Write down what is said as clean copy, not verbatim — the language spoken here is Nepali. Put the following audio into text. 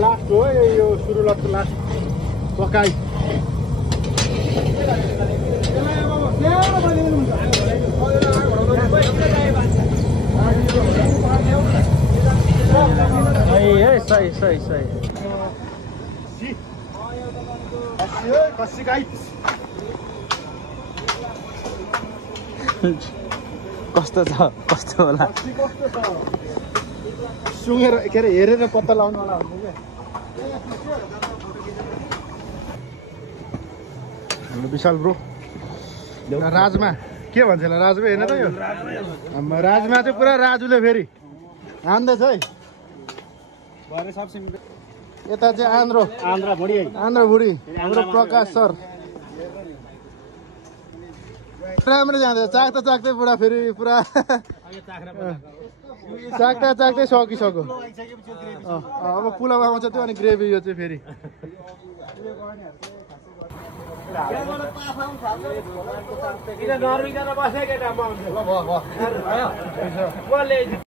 लास्ट हो यो सुरुवातको लास्ट पकाइ सही सही सही खसी गाई कस्तो छ कस्तो होला सुँगेर के अरे हेरेर पत्ता लाउनु होला हुन्छ क्या विशाल ब्रो राजमा के भन्छ होला राजमा हेर्न त यो राजमा चाहिँ पुरा राजुले फेरि हान्दैछ है यता चाहिँ आन्द्रा बुढी हाम्रो प्रकाश सर राम्रो जाँदैछ चाख्दै बुढा फेरि पुरा चाख्दै सकिसक्यो अब पुलाव आउँछ त्यो अनि ग्रेभी यो चाहिँ फेरि